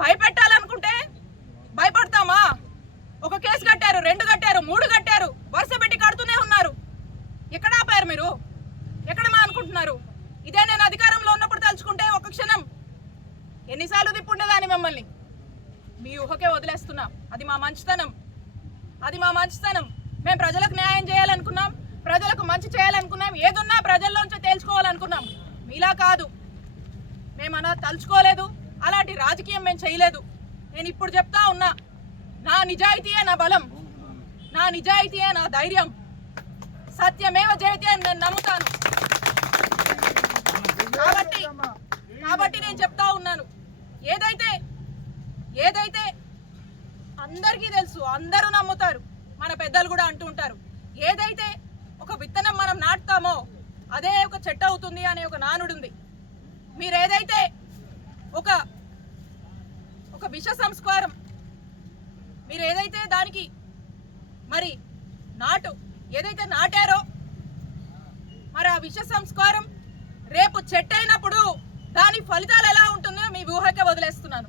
భయపెట్టాలనుకుంటే భయపడతామా? ఒక కేసు కట్టారు, 2 కట్టారు, 3 కట్టారు, వరుస పెట్టి కడుతూనే ఉన్నారు. ఎక్కడ ఆపారు మీరు? ఎక్కడ మా అనుకుంటున్నారు? ఇదే నేను అధికారంలో ఉన్నప్పుడు తలుచుకుంటే ఒక క్షణం ఎన్నిసార్లు తిప్పుండేదాన్ని మిమ్మల్ని. మీ ఊహకే వదిలేస్తున్నాం. అది మా మంచితనం, అది మా మంచితనం. మేము ప్రజలకు న్యాయం చేయాలనుకున్నాం, ప్రజలకు మంచి చేయాలనుకున్నాం, ఏదున్నా ప్రజల్లోంచి తేల్చుకోవాలనుకున్నాం. మీలా కాదు, మేము అలా తలుచుకోలేదు, అలాంటి రాజకీయం మేము చేయలేదు. నేను ఇప్పుడు చెప్తా ఉన్నా, నా నిజాయితీయే నా బలం, నా నిజాయితీయే నా ధైర్యం, సత్యమేవ జయతే అని నేను నమ్ముతాను. కాబట్టి నేను చెప్తా ఉన్నాను, ఏదైతే అందరికీ తెలుసు, అందరూ నమ్ముతారు, మన పెద్దలు కూడా అంటూ ఉంటారు, ఏదైతే ఒక విత్తనం మనం నాటుతామో అదే ఒక చెట్టు అవుతుంది అనే ఒక నానుడుంది. మీరు ఏదైతే ఒక విష సంస్కారం, మీరు ఏదైతే దానికి మరి ఏదైతే నాటారో, మరి ఆ విష సంస్కారం రేపు చెట్టు అయినప్పుడు దాని ఫలితాలు ఎలా ఉంటుందో మీ ఊహకే వదిలేస్తున్నాను.